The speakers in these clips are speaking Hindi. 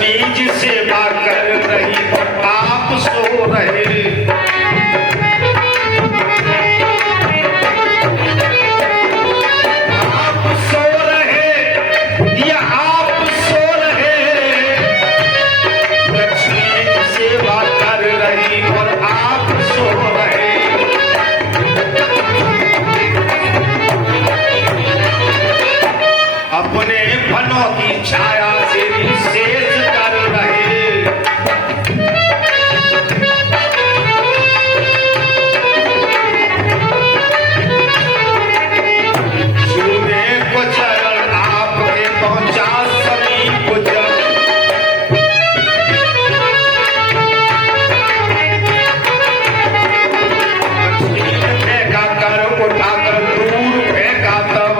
लक्ष्मी जी सेवा कर रही और आप सो रहे। आप सो रहे या आप सो रहे, लक्ष्मी जी सेवा कर रही और आप सो रहे। अपने फनों की छाया से निषेध कर रहे। छूने को चरण आपके पहुंचा समीप जब, फेंका कर उठाकर दूर फेंका तब,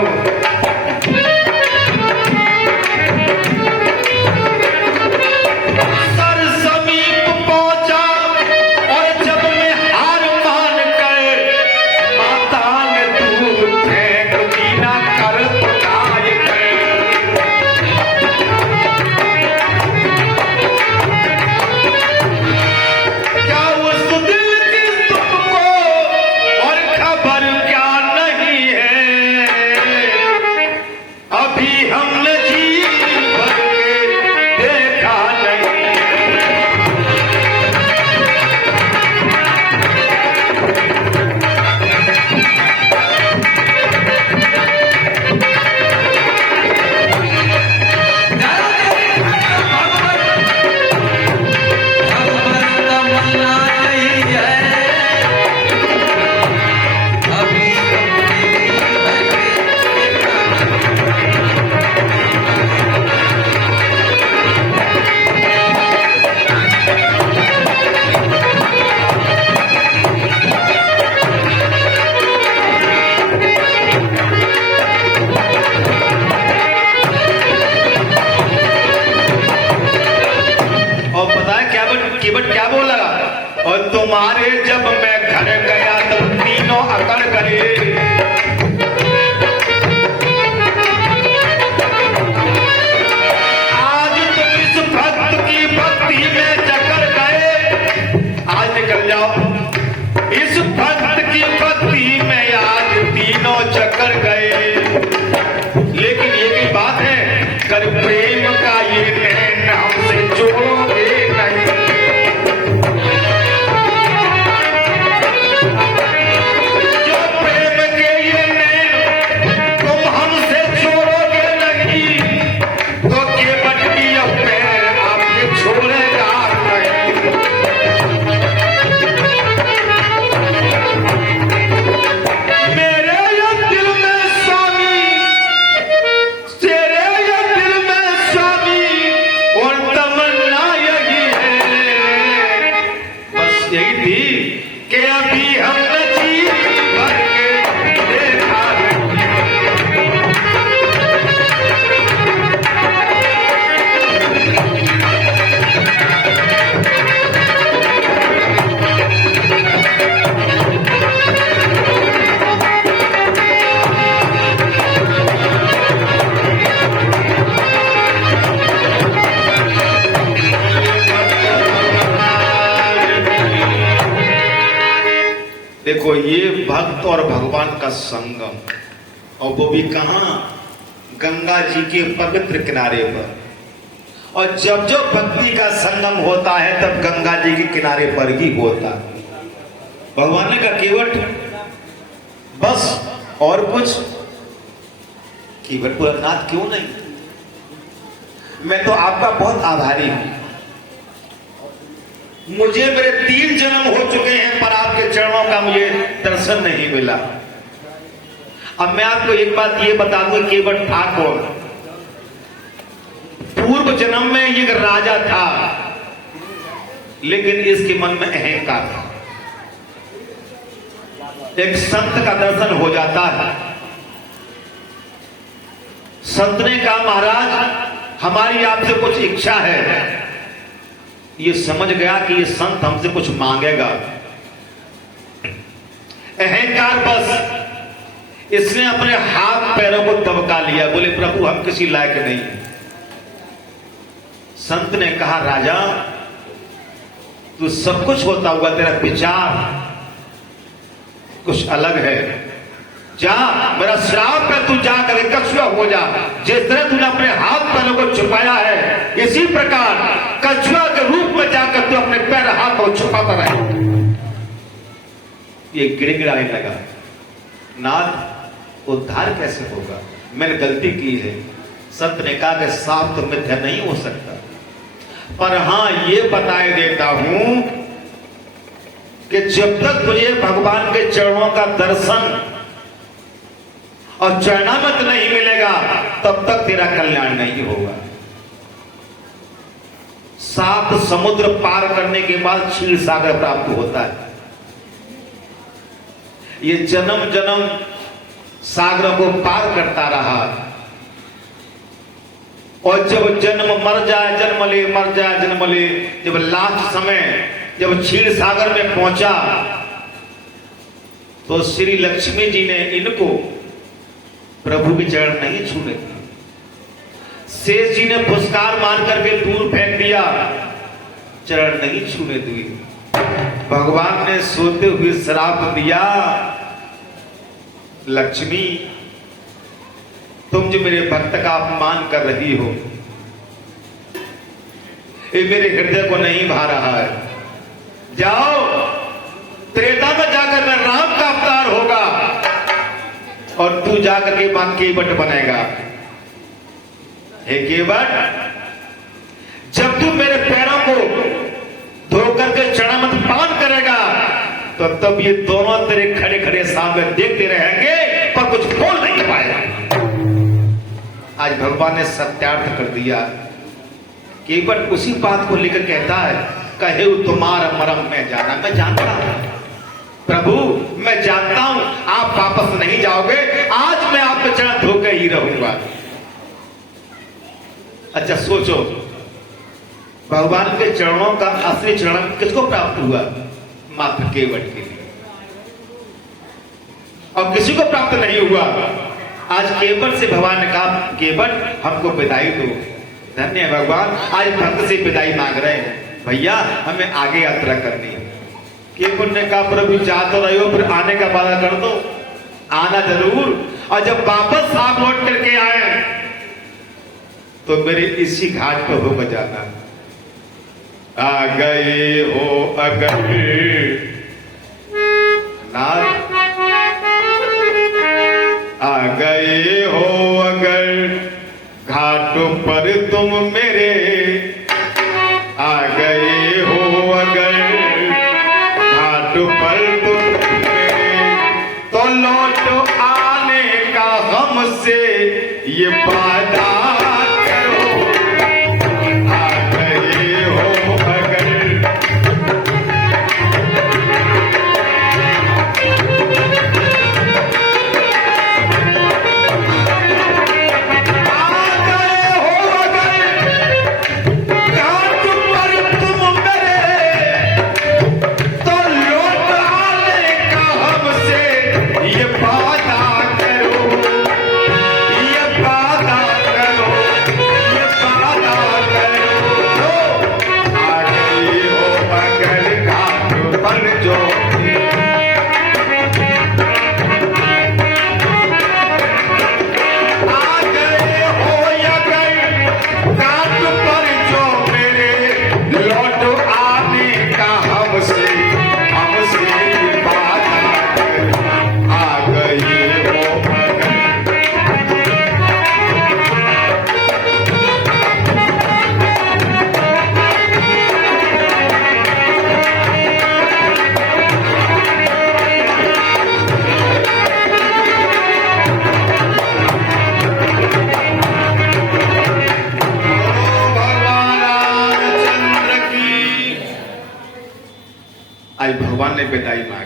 क्या बोला? और तुम्हारे जब मैं घर गया तो तीनों अकड़ गए। आज तुम इस भक्त की भक्ति में जकड़ गए। आज निकल जाओ, इस भक्त की भक्ति में आज तीनों जकड़ गए। लेकिन ये की बात है, कर प्रेम का ये नैन हमसे जोड़ोगे नहीं। देखो ये भक्त और भगवान का संगम, और वो भी कहां? गंगा जी के पवित्र किनारे पर। और जब जो भक्ति का संगम होता है तब गंगा जी के किनारे पर ही होता है। भगवान ने कहा केवट बस, और कुछ? केवट बोला नाथ क्यों नहीं, मैं तो आपका बहुत आभारी हूं। मुझे मेरे 3 जन्म हो चुके हैं पर आपके चरणों का मुझे दर्शन नहीं मिला। अब मैं आपको एक बात ये बता दूं, केवट था कौन? पूर्व जन्म में ये राजा था, लेकिन इसके मन में अहंकार था। एक संत का दर्शन हो जाता है, संत ने कहा महाराज हमारी आपसे कुछ इच्छा है। ये समझ गया कि ये संत हमसे कुछ मांगेगा, अहंकार बस इसने अपने हाथ पैरों को दबका लिया। बोले प्रभु हम किसी लायक नहीं। संत ने कहा, राजा तू सब कुछ होता हुआ तेरा विचार कुछ अलग है। जा, मेरा श्राप है, तू जाकर कछुआ हो जा। जिस तरह तूने अपने हाथ पैरों को छुपाया है, इसी प्रकार कछुआ के रूप में जाकर तू अपने पैर हाथ को छुपाता रहे। ये गिड़गिड़ाने लगा, नाथ उद्धार कैसे होगा, मैंने गलती की है। संत ने कहा कि साफ तो मिथ्या नहीं हो सकता, पर हां ये बताए देता हूं कि जब तक तुझे भगवान के चरणों का दर्शन और चरणामृत नहीं मिलेगा, तब तक तेरा कल्याण नहीं होगा। 7 समुद्र पार करने के बाद क्षीर सागर प्राप्त होता है। ये जन्म जन्म सागरों को पार करता रहा, और जब जन्म मर जाए जन्म ले, मर जाए जन्म ले, जब लास्ट समय जब क्षीर सागर में पहुंचा तो श्री लक्ष्मी जी ने इनको प्रभु के चरण नहीं छूने दिए। शेष जी ने पुरस्कार मान करके दूर फेंक दिया, चरण नहीं छूने दिए। भगवान ने सोते हुए श्राप दिया, लक्ष्मी तुम जो मेरे भक्त का अपमान कर रही हो, ये मेरे हृदय को नहीं भा रहा है। जाओ, त्रेता में जाकर मैं राम का अवतार होगा और तू जाकर के मां केवट बनेगा। हे केवट, जब तू मेरे पैरों को धोकर के चरणामृत पान करेगा, तो तब ये दोनों तेरे खड़े खड़े सामने देखते रहेंगे, पर कुछ बोल नहीं पाएगा। आज भगवान ने सत्यार्थ कर दिया। केवट उसी बात को लेकर कहता है, कहे तुम्हारा मरम मैं जाना, मैं जानता हूं प्रभु, मैं जानता हूं आप वापस नहीं जाओगे, आज मैं आपके चरण धोकर ही रहूंगा। अच्छा सोचो, भगवान के चरणों का असली चरण किसको प्राप्त हुआ? मात्र केवट के लिए, और किसी को प्राप्त नहीं हुआ। आज केवट से भगवान ने कहा, केवट हमको विदाई दो। धन्य है भगवान, आज भक्त से विदाई मांग रहे हैं, भैया हमें आगे यात्रा करनी है। केवट ने कहा, प्रभु जा तो रहे हो, फिर आने का वादा कर दो, आना जरूर। और जब वापस आप लौट करके आए तो मेरे इसी घाट पर होकर जाना। आ गए हो अगर नाथ, आ गए हो अगर घाट पर तुम मेरे, आ गए हो अगर घाट पर तुम मेरे, तो लौट आने का हमसे ये वादा करो। आ गए हो अगर, आज भगवान ने विदाई मांगी।